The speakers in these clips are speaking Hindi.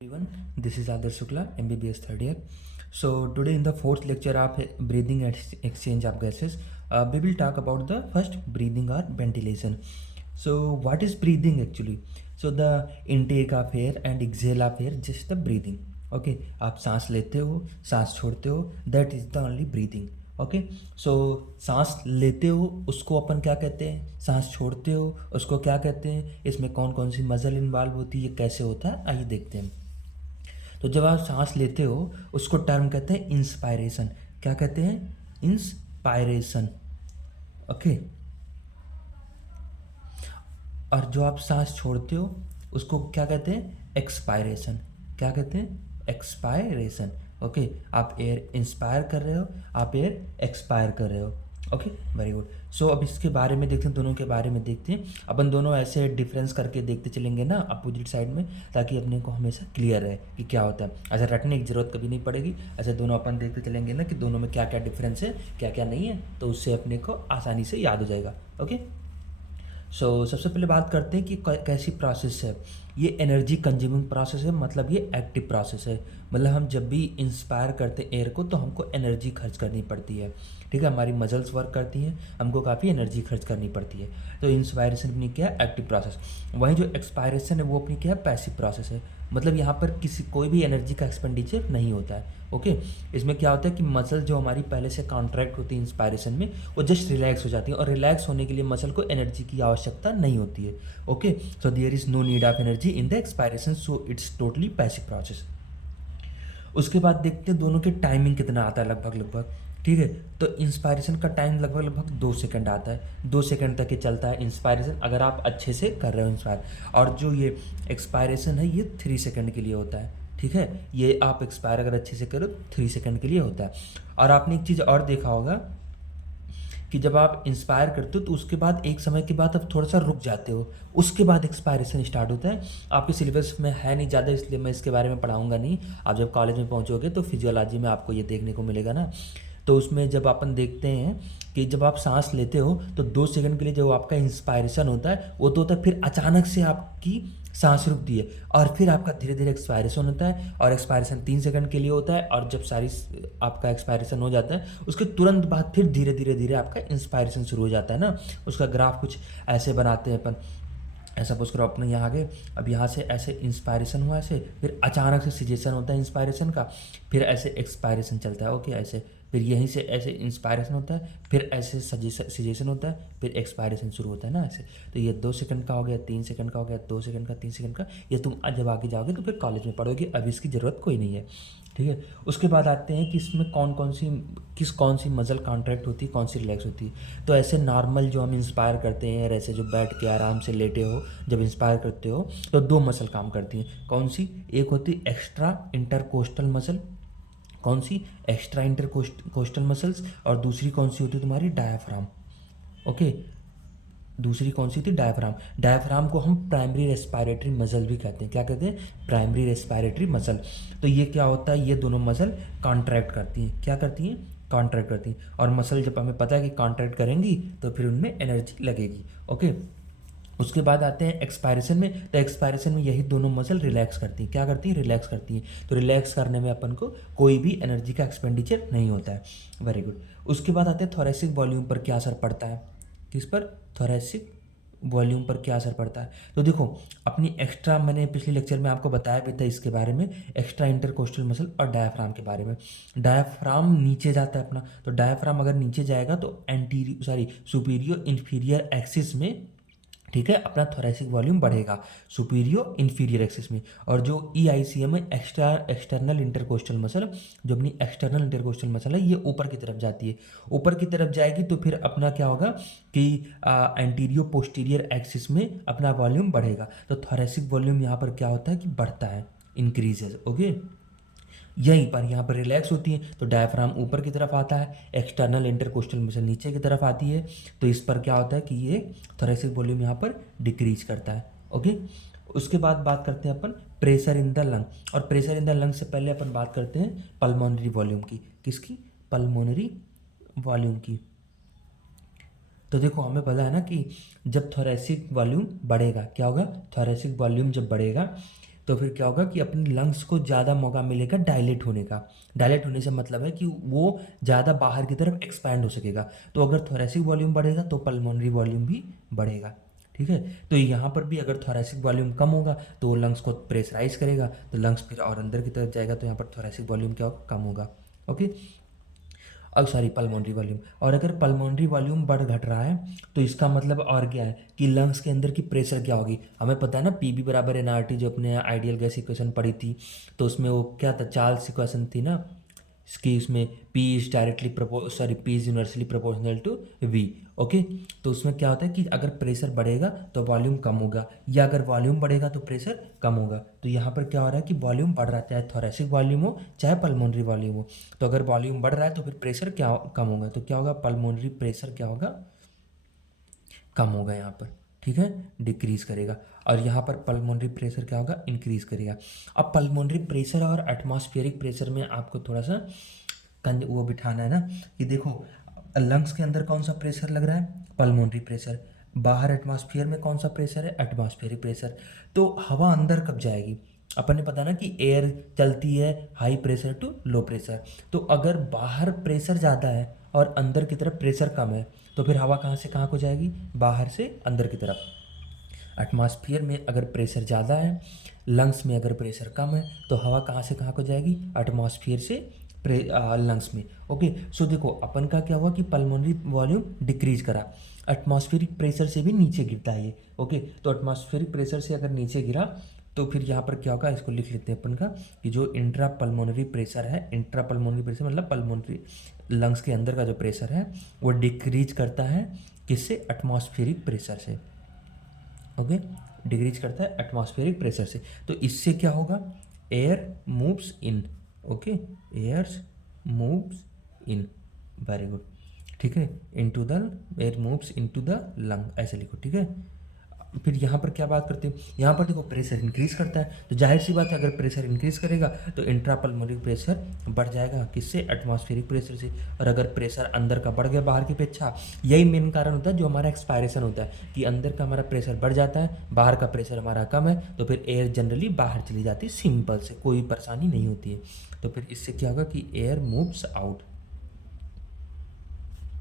Everyone, this is Adarsh Shukla, MBBS third year. So today in the fourth lecture of breathing and exchange of gases, we will talk about the first breathing or ventilation. So what is breathing actually? So the intake of air and exhale of air, just the breathing. Okay, आप सांस लेते हो, सांस छोड़ते हो, that is the only breathing. Okay, so सांस लेते हो उसको अपन क्या कहते हैं, सांस छोड़ते हो उसको क्या कहते हैं, इसमें कौन कौन सी मसल इन्वॉल्व होती है, ये कैसे होता है, आइए देखते हैं। तो जब आप सांस लेते हो उसको टर्म कहते हैं इंस्पायरेशन। क्या कहते हैं? इंस्पायरेशन। ओके, और जो आप सांस छोड़ते हो उसको क्या कहते हैं? एक्सपायरेशन। क्या कहते हैं? एक्सपायरेशन। ओके, आप एयर इंस्पायर कर रहे हो, आप एयर एक्सपायर कर रहे हो। Okay, very good. सो अब इसके बारे में देखते हैं, दोनों के बारे में देखते हैं। अपन दोनों ऐसे डिफरेंस करके देखते चलेंगे ना अपोजिट साइड में, ताकि अपने को हमेशा क्लियर रहे कि क्या होता है। ऐसा रटने की जरूरत कभी नहीं पड़ेगी, ऐसे दोनों अपन देखते चलेंगे ना कि दोनों में क्या क्या डिफरेंस है, क्या क्या नहीं है, तो उससे अपने को आसानी से याद हो जाएगा। ओके, सबसे पहले बात करते हैं कि कैसी प्रोसेस है। ये एनर्जी कंज्यूमिंग प्रोसेस है, मतलब ये एक्टिव प्रोसेस है। मतलब हम जब भी इंस्पायर करते हैं एयर को तो हमको एनर्जी खर्च करनी पड़ती है। ठीक है, हमारी मसल्स वर्क करती हैं, हमको काफ़ी एनर्जी खर्च करनी पड़ती है। तो इंस्पायरेशन अपनी क्या है? Active process. वहीं जो एक्सपायरेशन है वो अपनी क्या है? पैसिव प्रोसेस है। मतलब यहाँ पर कोई भी एनर्जी का एक्सपेंडिचर नहीं होता है। ओके, इसमें क्या होता है कि मसल जो हमारी पहले से कॉन्ट्रैक्ट होती है इंस्पायरेशन में, वो जस्ट रिलैक्स हो जाती है, और रिलैक्स होने के लिए मसल को एनर्जी की आवश्यकता नहीं होती है। Okay, so there is no need of energy in the expiration, so it's totally passive process. उसके बाद देखते हैं दोनों के टाइमिंग कितना आता है, लगभग लगभग। ठीक है, तो इंस्पायरेशन का टाइम लगभग लगभग 2 सेकंड आता है। 2 सेकंड तक ये चलता है इंस्पायरेशन, अगर आप अच्छे से कर रहे हो इंस्पायर। और जो ये एक्सपायरेशन है ये 3 सेकंड के लिए होता है। ठीक है, ये आप एक्सपायर अगर अच्छे से करो 3 सेकंड के लिए होता है। और आपने एक चीज़ और देखा होगा कि जब आप इंस्पायर करते हो तो उसके बाद एक समय के बाद आप थोड़ा सा रुक जाते हो, उसके बाद एक्सपायरेशन स्टार्ट होता है। आपके सिलेबस में है नहीं ज़्यादा, इसलिए मैं इसके बारे में पढ़ाऊँगा नहीं। आप जब कॉलेज में पहुँचोगे तो फिजियोलॉजी में आपको ये देखने को मिलेगा ना। तो उसमें जब अपन देखते हैं कि जब आप सांस लेते हो तो 2 सेकंड के लिए जो आपका इंस्पायरेशन होता है वो तो होता है, फिर अचानक से आपकी सांस रुकती है, और फिर आपका धीरे धीरे एक्सपायरेशन होता है। और एक्सपायरेशन 3 सेकंड के लिए होता है, और जब सारी आपका एक्सपायरेशन हो जाता है उसके तुरंत बाद फिर धीरे धीरे धीरे आपका इंस्पायरेशन शुरू हो जाता है ना। उसका ग्राफ कुछ ऐसे बनाते हैं अपन। ऐसा सपोज करो अपने यहाँ आगे, अब यहाँ से ऐसे इंस्पायरेशन हुआ ऐसे, फिर अचानक से सिजेशन होता है इंस्पायरेशन का, फिर ऐसे एक्सपायरेशन चलता है। ओके, ऐसे फिर यहीं से ऐसे इंस्पायरेशन होता है, फिर ऐसे सिजेशन होता है, फिर एक्सपायरेशन शुरू होता है ना ऐसे। तो ये 2 सेकंड का हो गया, 3 सेकंड का हो गया, 2 सेकंड का, 3 सेकंड का। ये तुम जब आगे जाओगे तो फिर कॉलेज में पढ़ोगे, अभी इसकी ज़रूरत कोई नहीं है। ठीक है, उसके बाद आते हैं कि इसमें कौन सी मसल कॉन्ट्रैक्ट होती है, कौन सी रिलैक्स होती है। तो ऐसे नॉर्मल जो हम इंस्पायर करते हैं, ऐसे जो बैठ के आराम से लेटे हो जब इंस्पायर करते हो तो 2 मसल काम करती हैं। कौन सी? एक होती है एक्स्ट्रा इंटरकोस्टल मसल। कौन सी? Extra intercostal muscles. और दूसरी कौन सी होती है तुम्हारी? डायाफ्राम। ओके, दूसरी कौन सी थी? डायफ्राम। डायफ्राम को हम प्राइमरी रेस्पिरेटरी मसल भी कहते हैं। क्या कहते हैं? Primary respiratory muscle. तो ये क्या होता है? ये दोनों मसल कॉन्ट्रैक्ट करती हैं। क्या करती हैं? कॉन्ट्रैक्ट करती हैं। और मसल जब हमें पता है कि कॉन्ट्रैक्ट करेंगी तो फिर उनमें एनर्जी लगेगी। ओके, उसके बाद आते हैं एक्सपायरेशन में। तो एक्सपायरेशन में यही दोनों मसल रिलैक्स करती हैं। क्या करती हैं? रिलैक्स करती हैं। तो रिलैक्स करने में अपन को कोई भी एनर्जी का एक्सपेंडिचर नहीं होता है। Very good. उसके बाद आते हैं थोरेसिक वॉल्यूम पर क्या असर पड़ता है। किस पर? थोरेसिक वॉल्यूम पर क्या असर पड़ता है। तो देखो, अपनी एक्स्ट्रा, मैंने पिछले लेक्चर में आपको बताया भी था इसके बारे में, एक्स्ट्रा इंटरकोस्टल मसल और डायफ्राम के बारे में। डायफ्राम नीचे जाता है अपना, तो डायफ्राम अगर नीचे जाएगा तो सुपीरियर इंफीरियर एक्सिस में, ठीक है, अपना थोरेसिक वॉल्यूम बढ़ेगा सुपीरियर इंफीरियर एक्सिस में। और जो EICM है, एक्सटर्नल इंटरकोस्टल मसल, जो अपनी एक्सटर्नल इंटरकोस्टल मसल है, ये ऊपर की तरफ जाती है। ऊपर की तरफ जाएगी तो फिर अपना क्या होगा कि एंटीरियो पोस्टीरियर एक्सिस में अपना वॉल्यूम बढ़ेगा। तो थोरेसिक वॉल्यूम यहाँ पर क्या होता है कि बढ़ता है, इंक्रीजेज। ओके, यहीं पर यहाँ पर रिलैक्स होती है तो डायफ्राम ऊपर की तरफ आता है, एक्सटर्नल इंटरकोस्टल मसल नीचे की तरफ आती है। तो इस पर क्या होता है कि ये थोरेसिक वॉल्यूम यहाँ पर डिक्रीज करता है। ओके, उसके बाद बात करते हैं अपन प्रेशर इन द लंग। और प्रेशर इन द लंग से पहले अपन बात करते हैं पल्मोनरी वॉल्यूम की। किसकी? पल्मोनरी वॉल्यूम की। तो देखो, हमें पता है ना कि जब थोरेसिक वॉल्यूम बढ़ेगा क्या होगा? थोरेसिक वॉल्यूम जब बढ़ेगा तो फिर क्या होगा कि अपने लंग्स को ज़्यादा मौका मिलेगा डायलेट होने का। डायलेट होने से मतलब है कि वो ज़्यादा बाहर की तरफ एक्सपैंड हो सकेगा। तो अगर थोरेसिक वॉल्यूम बढ़ेगा तो पल्मोनरी वॉल्यूम भी बढ़ेगा। ठीक है, तो यहाँ पर भी अगर थोरेसिक वॉल्यूम कम होगा तो लंग्स को प्रेशराइज करेगा, तो लंग्स फिर और अंदर की तरफ जाएगा, तो यहाँ पर थोरेसिक वॉल्यूम क्या होगा, कम होगा। ओके, अब सॉरी पल्मोनरी वॉल्यूम। और अगर पल्मोनरी वॉल्यूम बढ़ घट रहा है तो इसका मतलब और क्या है कि लंग्स के अंदर की प्रेशर क्या होगी। हमें पता है ना पी बी बराबर एन आर टी, जो अपने आइडियल गैस इक्वेशन पढ़ी थी, तो उसमें वो क्या था, चार्ल्स इक्वेशन थी ना, इसकी इसमें P is directly P is universally proportional to V। Okay, तो उसमें क्या होता है कि अगर प्रेशर बढ़ेगा तो वॉल्यूम कम होगा, या अगर वॉल्यूम बढ़ेगा तो प्रेशर कम होगा। तो यहाँ पर क्या हो रहा है कि वॉल्यूम बढ़ रहा है, चाहे थोरेसिक वॉल्यूम हो चाहे पल्मोनरी वॉल्यूम हो। तो अगर वॉल्यूम बढ़ रहा है तो फिर प्रेशर क्या कम होगा, तो क्या होगा, पल्मोनरी प्रेशर क्या होगा, कम होगा यहाँ पर। ठीक है, डिक्रीज करेगा। और यहाँ पर पल्मोनरी प्रेशर क्या होगा, इंक्रीज करेगा। अब पल्मोनरी प्रेशर और एटमॉस्फेरिक प्रेशर में आपको थोड़ा सा वो बिठाना है ना कि देखो लंग्स के अंदर कौन सा प्रेशर लग रहा है, पल्मोनरी प्रेशर। बाहर एटमॉस्फेयर में कौन सा प्रेशर है, एटमॉस्फेरिक प्रेशर। तो हवा अंदर कब जाएगी, अपन ने पता ना कि एयर चलती है high pressure to low pressure. तो अगर बाहर प्रेशर ज़्यादा है और अंदर की तरफ प्रेशर कम है तो फिर हवा कहाँ से कहाँ को जाएगी, बाहर से अंदर की तरफ। एटमॉस्फेयर में अगर प्रेशर ज़्यादा है, लंग्स में अगर प्रेशर कम है, तो हवा कहाँ से कहाँ को जाएगी, एटमॉस्फेयर से लंग्स में। ओके, सो देखो अपन का क्या हुआ कि पल्मोनरी वॉल्यूम डिक्रीज करा, एटमॉस्फेरिक प्रेशर से भी नीचे गिरता है ये। ओके, तो एटमॉस्फेरिक प्रेशर से अगर नीचे गिरा तो फिर यहाँ पर क्या होगा, इसको लिख लेते हैं अपन का कि जो इंट्रा पल्मोनरी प्रेशर है, इंट्रा पल्मोनरी प्रेशर मतलब पल्मोनरी लंग्स के अंदर का जो प्रेशर है वो डिक्रीज करता है, किससे, एटमॉस्फेरिक प्रेशर से। ओके, डिक्रीज करता है एटमॉस्फेरिक प्रेशर से। तो इससे क्या होगा, air moves in. Okay, airs moves in, very good. ठीक है, into the air moves into the lung, ऐसे लिखो। ठीक है, फिर यहाँ पर क्या बात करते हैं, यहाँ पर देखो प्रेशर इंक्रीज करता है, तो जाहिर सी बात है अगर प्रेशर इंक्रीज करेगा तो इंट्रापल्मोनरी प्रेशर बढ़ जाएगा, किससे, एटमॉस्फेरिक प्रेशर से। और अगर प्रेशर अंदर का बढ़ गया बाहर की अपेक्षा, यही मेन कारण होता है जो हमारा एक्सपायरेशन होता है कि अंदर का हमारा प्रेशर बढ़ जाता है, बाहर का प्रेशर हमारा कम है, तो फिर एयर जनरली बाहर चली जाती है, सिंपल से, कोई परेशानी नहीं होती है। तो फिर इससे क्या होगा कि air moves out,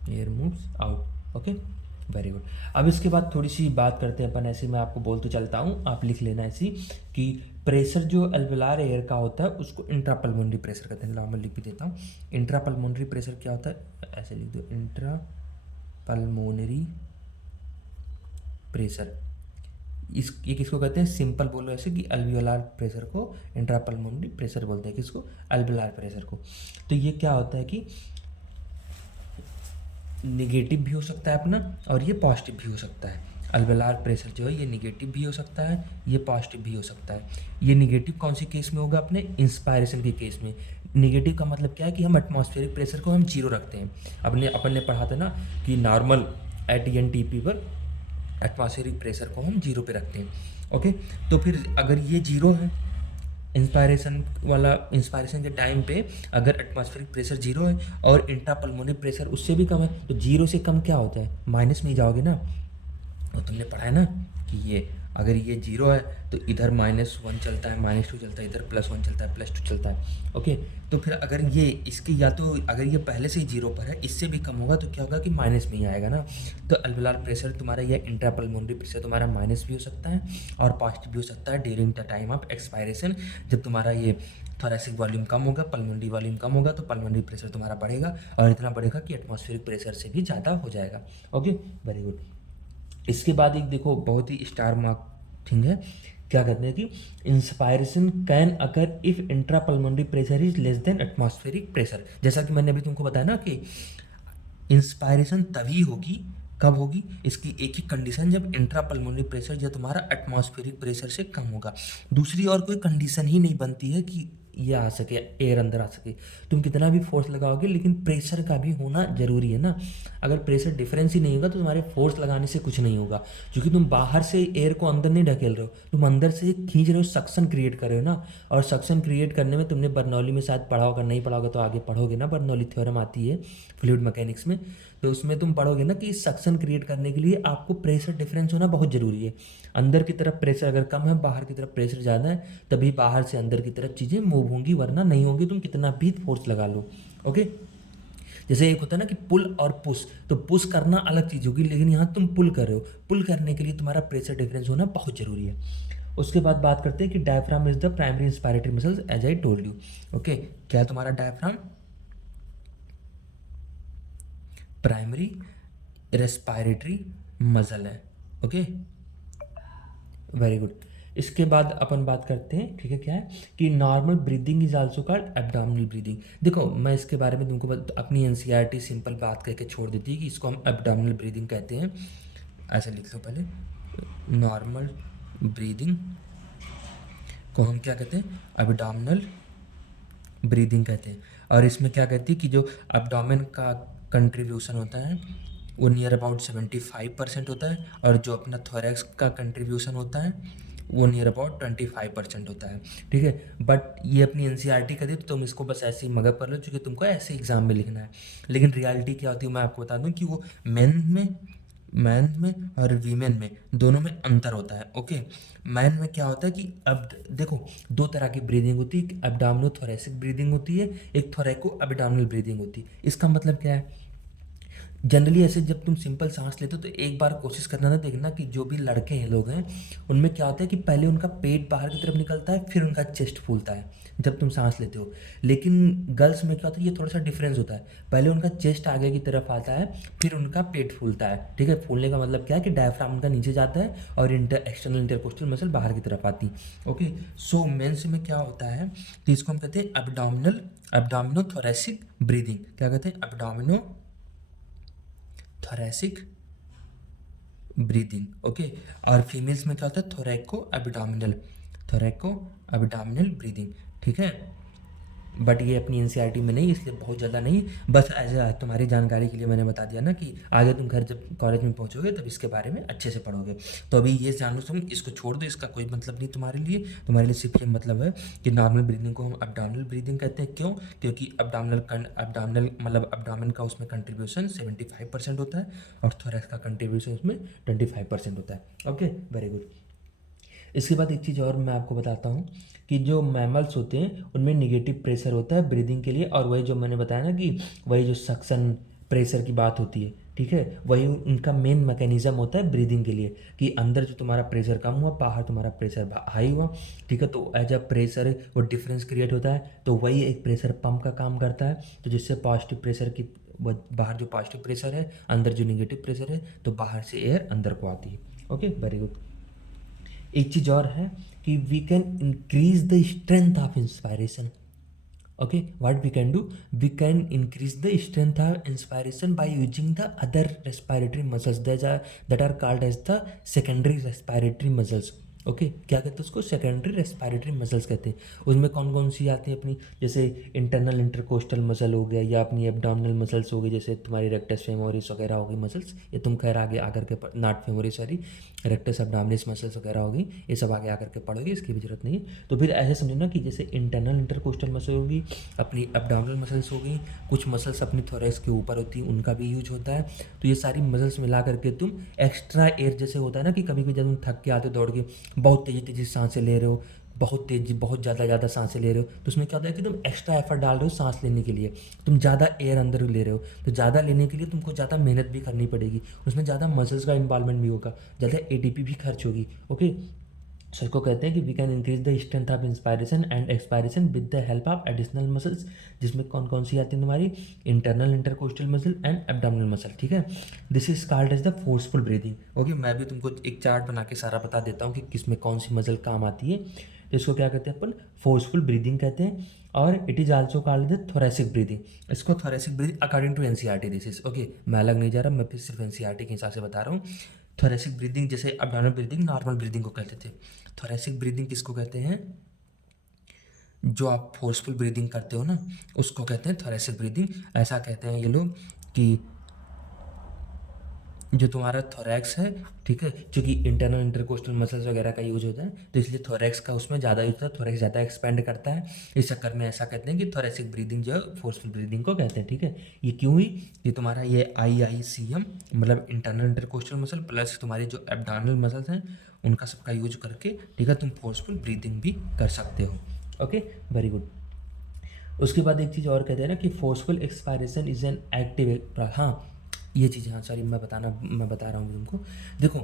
air moves out. Okay, very good. अब इसके बाद थोड़ी सी बात करते हैं अपन, ऐसे मैं आपको बोल तो चलता हूँ, आप लिख लेना ऐसी कि प्रेशर जो एल्वेलार एयर का होता है उसको इंट्रापल्मोनरी प्रेशर कहते हैं। लाओ मैं लिख भी देता हूँ, इंट्रापल्मोनरी प्रेशर क्या होता है, ऐसे लिख दो, इंट्रापल्मोनरी प्रेशर। इस ये किसको कहते हैं, सिंपल बोलो ऐसे कि अल्वियोलार प्रेशर को इंट्रापल्मोनरी प्रेशर बोलते हैं, किसको, अल्वियोलार प्रेशर को। तो ये क्या होता है कि निगेटिव भी हो सकता है अपना और ये पॉजिटिव भी हो सकता है। अल्वेलार प्रेशर जो है ये निगेटिव भी हो सकता है, ये पॉजिटिव भी हो सकता है। ये निगेटिव कौन सी केस में होगा, अपने इंस्पायरेशन के केस में। निगेटिव का मतलब क्या है कि हम एटमॉस्फेरिक प्रेशर को हम जीरो रखते हैं। अपन ने पढ़ा था ना कि नॉर्मल एट NTP पर एटमॉस्फेरिक प्रेशर को हम जीरो पे रखते हैं। ओके, तो फिर अगर ये जीरो है, इंस्पायरेशन के टाइम पे अगर एटमॉस्फेरिक प्रेशर जीरो है और इंट्रापल्मोनरी प्रेशर उससे भी कम है, तो जीरो से कम क्या होता है, माइनस में ही जाओगे ना। और तुमने पढ़ा है ना कि ये अगर ये जीरो है तो इधर -1 चलता है, -2 चलता है, इधर +1 चलता है, +2 चलता है। ओके, तो फिर अगर ये इसकी या तो अगर ये पहले से ही जीरो पर है, इससे भी कम होगा तो क्या होगा कि माइनस में ही आएगा ना। तो अल्वेलार प्रेशर तुम्हारा या इंट्रापल्मोनरी प्रेशर तुम्हारा माइनस भी हो सकता है और पॉजिटिव भी हो सकता है during the time of expiration. जब तुम्हारा ये थोरेसिक वॉल्यूम कम होगा, पल्मोनरी वॉल्यूम कम होगा, तो पल्मोनरी प्रेशर तुम्हारा बढ़ेगा और इतना बढ़ेगा कि एटमॉस्फेरिक प्रेशर से भी ज़्यादा हो जाएगा। Okay, very good. इसके बाद एक देखो बहुत ही स्टार मार्क थिंग है, क्या कहते हैं कि inspiration can occur if intrapulmonary pressure is less than atmospheric pressure. जैसा कि मैंने अभी तुमको बताया ना कि इंस्पायरेशन तभी होगी, कब होगी, इसकी एक ही कंडीशन, जब इंट्रापल्मोनरी प्रेशर जो तुम्हारा एटमॉस्फेरिक प्रेशर से कम होगा। दूसरी और कोई कंडीशन ही नहीं बनती है कि ये आ सके, एयर अंदर आ सके। तुम कितना भी फोर्स लगाओगे लेकिन प्रेशर का भी होना जरूरी है ना। अगर प्रेशर डिफरेंस ही नहीं होगा तो तुम्हारे फोर्स लगाने से कुछ नहीं होगा, क्योंकि तुम बाहर से एयर को अंदर नहीं ढकेल रहे हो, तुम अंदर से खींच रहे हो, सक्शन क्रिएट कर रहे हो ना। और सक्शन क्रिएट करने में तुमने बर्नौली में शायद पढ़ा होगा, नहीं पढ़ा होगा तो आगे पढ़ोगे ना, बर्नौली थ्योरम आती है फ्लूइड मैकेनिक्स में। तो उसमें तुम पढ़ोगे ना कि सक्शन क्रिएट करने के लिए आपको प्रेशर डिफरेंस होना बहुत ज़रूरी है। अंदर की तरफ प्रेशर अगर कम है, बाहर की तरफ प्रेशर ज़्यादा है, तभी बाहर से अंदर की तरफ चीज़ें मूव होंगी, वरना नहीं होंगी, तुम कितना भी फोर्स लगा लो। ओके, जैसे एक होता है ना कि पुल और पुश, तो पुश करना अलग चीज़ होगी, लेकिन यहाँ तुम पुल कर रहे हो, पुल करने के लिए तुम्हारा प्रेशर डिफरेंस होना बहुत ज़रूरी है। उसके बाद बात करते हैं कि diaphragm is the primary inspiratory muscles as I told you. Okay, क्या है तुम्हारा डायफ्राम? प्राइमरी रेस्पायरेटरी मसल है। Okay, very good. इसके बाद अपन बात करते हैं, ठीक है, क्या है कि normal breathing is also called abdominal breathing. देखो मैं इसके बारे में तुमको अपनी एनसीईआरटी सिंपल बात करके छोड़ देती है कि इसको हम एब्डोमिनल ब्रीदिंग कहते हैं। ऐसे लिख लो पहले, नॉर्मल ब्रीदिंग को हम क्या कहते हैं? एब्डोमिनल ब्रीदिंग कहते हैं। और इसमें क्या कहती है कि जो एब्डोमेन का कंट्रीब्यूशन होता है वो नियर अबाउट 75% होता है, और जो अपना थोरैक्स का कंट्रीब्यूशन होता है वो नियर अबाउट 25% होता है। ठीक है, बट ये अपनी एनसीईआरटी का दी, तो तुम इसको बस ऐसे ही मगअप कर लो, क्योंकि तुमको ऐसे एग्जाम में लिखना है। लेकिन रियलिटी क्या होती है मैं आपको बता दूं कि वो मैन में और वीमेन में दोनों में अंतर होता है। ओके, मैन में क्या होता है कि अब देखो दो तरह की ब्रीदिंग होती है, एक एब्डोमिनो थोरेसिक ब्रीदिंग होती है, एक थोरैको एब्डोमिनल ब्रीदिंग होती है। इसका मतलब क्या है? जनरली ऐसे जब तुम सिंपल सांस लेते हो तो एक बार कोशिश करना ना, देखना कि जो भी लड़के हैं लोग हैं उनमें क्या होता है कि पहले उनका पेट बाहर की तरफ निकलता है, फिर उनका चेस्ट फूलता है जब तुम सांस लेते हो। लेकिन गर्ल्स में क्या होता है, ये थोड़ा सा डिफरेंस होता है, पहले उनका चेस्ट आगे की तरफ आता है, फिर उनका पेट फूलता है। ठीक है, फूलने का मतलब क्या है कि डायफ्राम उनका नीचे जाता है और एक्सटर्नल इंटरकोस्टल मसल बाहर की तरफ आती है। ओके, सो मेंस में क्या होता है कि इसको हम कहते हैं एब्डोमिनो थोरेसिक ब्रीदिंग। क्या कहते हैं? एब्डोमिनो थोरेसिक ब्रीदिंग। ओके, और फीमेल्स में क्या होता है? थोरैको एब्डोमिनल ब्रीदिंग। ठीक है, बट ये अपनी एनसीईआरटी में नहीं, इसलिए बहुत ज़्यादा नहीं, बस एज तुम्हारी जानकारी के लिए मैंने बता दिया ना कि आगे तुम घर जब कॉलेज में पहुंचोगे तब इसके बारे में अच्छे से पढ़ोगे। तो अभी ये जान लो, तुम इसको छोड़ दो, इसका कोई मतलब नहीं तुम्हारे लिए सिर्फ ये मतलब है कि नॉर्मल ब्रीदिंग को हम एब्डोमिनल ब्रीदिंग कहते हैं। क्यों? क्योंकि एब्डोमिनल मतलब एब्डोमेन का उसमें कंट्रीब्यूशन 75% होता है, और थोरैक्स का कंट्रीब्यूशन उसमें 25% होता है। Okay, very good. इसके बाद एक चीज़ और मैं आपको बताता हूँ कि जो मैमल्स होते हैं उनमें निगेटिव प्रेशर होता है ब्रीदिंग के लिए, और वही जो मैंने बताया ना कि वही जो सक्शन प्रेशर की बात होती है, ठीक है, वही उनका मेन मैकेनिज्म होता है ब्रीदिंग के लिए, कि अंदर जो तुम्हारा प्रेशर कम हुआ, बाहर तुम्हारा प्रेशर हाई हुआ। ठीक है, तो एज अ प्रेशर वो डिफरेंस क्रिएट होता है, तो वही एक प्रेशर पंप का काम करता है, तो जिससे पॉजिटिव प्रेशर की बाहर जो पॉजिटिव प्रेशर है, अंदर जो निगेटिव प्रेशर है, तो बाहर से एयर अंदर को आती है। Okay, very good. एक चीज़ और है कि we can increase the strength of inspiration. Okay, what we can do? We can increase the strength of inspiration by using the other respiratory muscles that are called as the secondary respiratory muscles. Okay, क्या कहते हैं उसको? सेकेंडरी रेस्पिरेटरी मसल्स कहते हैं। उसमें कौन कौन सी आती हैं अपनी? जैसे इंटरनल इंटरकोस्टल मसल हो गया, या अपनी एब्डोमिनल मसल्स हो गई, जैसे तुम्हारी रेक्टस फेमोरिस वगैरह हो गई मसल्स, ये तुम खैर आगे आकर के not femoris sorry, rectus abdominis muscles वगैरह हो गई, ये सब आगे आकर के पढ़ोगे, इसकी भी जरूरत नहीं है। तो फिर ऐसे समझो ना कि जैसे इंटरनल इंटरकोस्टल मसल होगी, अपनी एब्डोमिनल मसल्स हो गई, कुछ मसल्स अपनी थोरैक्स के ऊपर होती हैं, उनका भी यूज होता है। तो ये सारी मसल्स मिला करके तुम एक्स्ट्रा एयर, जैसे होता है ना कि कभी कभी जब तुम थक के आते हो दौड़ के, बहुत तेज़ी तेज़ी सांसें ले रहे हो, बहुत ज़्यादा सांसें ले रहे हो, तो उसमें क्या होता है कि तुम एक्स्ट्रा एफर्ट डाल रहे हो सांस लेने के लिए, तुम ज़्यादा एयर अंदर ले रहे हो, तो ज़्यादा लेने के लिए तुमको ज़्यादा मेहनत भी करनी पड़ेगी, उसमें ज़्यादा मसल्स का इन्वॉल्वमेंट भी होगा, ज़्यादा एटीपी भी खर्च होगी। ओके, सो इसको कहते हैं कि we can increase the strength of inspiration and expiration with the help of additional muscles, जिसमें कौन कौन सी आती है तुम्हारी? Internal intercostal muscle and abdominal muscle. ठीक है, this is called as the forceful breathing. Okay, मैं भी तुमको एक चार्ट बना के सारा बता देता हूँ कि किसमें कौन सी मसल काम आती है। तो इसको क्या कहते हैं अपन? फोर्सफुल ब्रीदिंग कहते हैं, और it is also called the thoracic breathing. इसको thoracic breathing according to NCERT this is. Okay, मैं अलग नहीं जा रहा, मैं फिर सिर्फ एनसीईआरटी के हिसाब से बता रहा हूँ। थोरेसिक ब्रीदिंग, जैसे एब्डोमिनल ब्रीदिंग नॉर्मल ब्रीदिंग को कहते थे, थोरेसिक ब्रीदिंग किसको कहते हैं? जो आप फोर्सफुल ब्रीदिंग करते हो ना, उसको कहते हैं थोरेसिक ब्रीदिंग। ऐसा कहते हैं ये लोग कि जो तुम्हारा थोरैक्स है, ठीक है, क्योंकि इंटरनल इंटरकोस्टल मसल्स वगैरह का यूज होता है, तो इसलिए थोरैक्स का उसमें ज़्यादा यूज होता है, थोरैक्स ज़्यादा एक्सपेंड करता है। इस चक्कर में ऐसा कहते हैं कि थोरेसिक ब्रीदिंग जो है फोर्सफुल ब्रीदिंग को कहते हैं, ठीक है। ये क्यों हुई? कि तुम्हारा ये IICM मतलब इंटरनल इंटरकोस्टल मसल प्लस तुम्हारी जो एब्डोमिनल मसल्स हैं उनका सबका यूज करके, ठीक है, तुम फोर्सफुल ब्रीदिंग भी कर सकते हो। Okay, very good. उसके बाद एक चीज़ और कहते हैं ना कि forceful expiration is an active, हाँ ये चीज़, हाँ सॉरी मैं बता रहा हूँ तुमको। देखो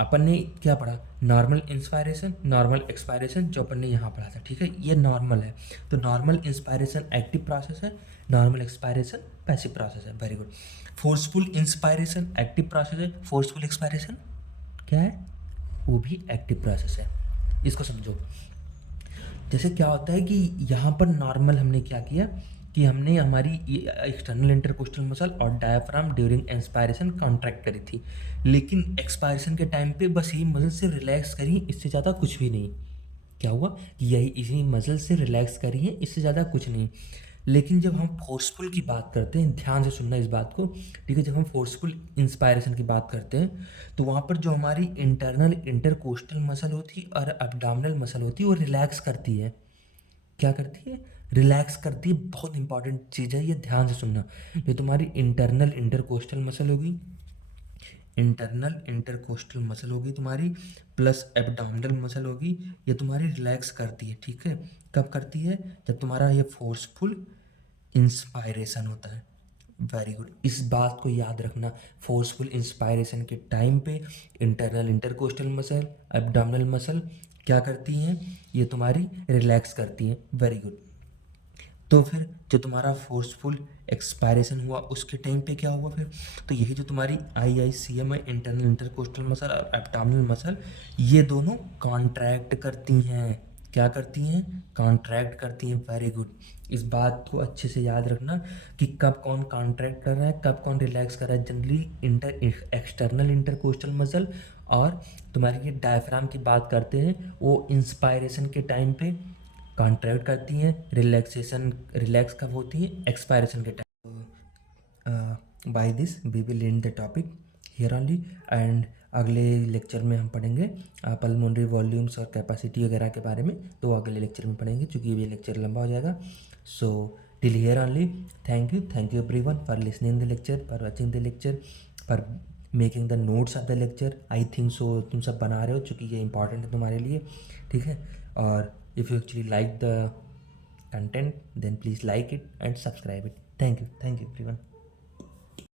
अपन ने क्या पढ़ा, नॉर्मल इंस्पायरेशन नॉर्मल एक्सपायरेशन, जो अपन ने यहाँ पढ़ा था, ठीक है, ये नॉर्मल है। तो नॉर्मल इंस्पायरेशन एक्टिव प्रोसेस है, नॉर्मल एक्सपायरेशन पैसिव प्रोसेस है। Very good. Forceful inspiration active process है, फोर्सफुल एक्सपायरेशन क्या है? वो भी एक्टिव प्रोसेस है। इसको समझो। जैसे क्या होता है कि यहाँ पर नॉर्मल हमने क्या किया कि हमने हमारी एक्सटर्नल इंटरकोस्टल मसल और डायफ्राम ड्यूरिंग इंस्पायरेशन कॉन्ट्रैक्ट करी थी, लेकिन एक्सपायरेशन के टाइम पे बस यही मसल से रिलैक्स करी, इससे ज़्यादा कुछ भी नहीं। क्या हुआ कि यही इसी मसल से रिलैक्स करी है, इससे ज़्यादा कुछ नहीं। लेकिन जब हम फोर्सफुल की बात करते हैं, ध्यान से सुनना इस बात को, ठीक है, जब हम फोर्सफुल इंस्पायरेशन की बात करते हैं तो वहाँ पर जो हमारी इंटरनल इंटरकोस्टल मसल होती है और एब्डोमिनल मसल होती है वो रिलैक्स करती है। क्या करती है? रिलैक्स करती है। बहुत इंपॉर्टेंट चीज़ है ये, ध्यान से सुनना। जो तुम्हारी इंटरनल इंटरकोस्टल मसल होगी, इंटरनल इंटरकोस्टल मसल होगी तुम्हारी, प्लस एब्डोमिनल मसल होगी, ये तुम्हारी रिलैक्स करती है, ठीक है। कब करती है? जब तुम्हारा ये फोर्सफुल इंस्पायरेशन होता है। वेरी गुड, इस बात को याद रखना। फोर्सफुल इंस्पायरेशन के टाइम पे internal intercostal muscle abdominal muscle क्या करती हैं? ये तुम्हारी रिलैक्स करती हैं। Very good. तो फिर जो तुम्हारा फोर्सफुल एक्सपायरेशन हुआ उसके टाइम पे क्या हुआ फिर? तो यही जो तुम्हारी IICM है, इंटरनल इंटरकोस्टल मसल और एब्डोमिनल मसल, ये दोनों कॉन्ट्रैक्ट करती हैं। क्या करती हैं? कॉन्ट्रैक्ट करती हैं। Very good. इस बात को अच्छे से याद रखना कि कब कौन कॉन्ट्रैक्ट कर रहा है, कब कौन रिलैक्स कर रहा है। जनरली एक्सटर्नल इंटरकोस्टल मसल और तुम्हारी ये डायफ्राम की बात करते हैं, वो इंस्पायरेशन के टाइम पे कॉन्ट्रैक्ट करती हैं, रिलैक्स कब होती है? एक्सपायरेशन के time. By this we will end the topic here only, and अगले लेक्चर में हम पढ़ेंगे पल्मोनरी वॉल्यूम्स और कैपेसिटी वगैरह के बारे में, तो अगले लेक्चर में पढ़ेंगे क्योंकि ये लेक्चर लंबा हो जाएगा। So till here only, thank you everyone for listening the lecture, for watching the lecture, for making the notes of the lecture. I think so तुम सब बना रहे हो क्योंकि ये इंपॉर्टेंट है तुम्हारे लिए, ठीक है। और if you actually like the content then please like it and subscribe it. Thank you everyone.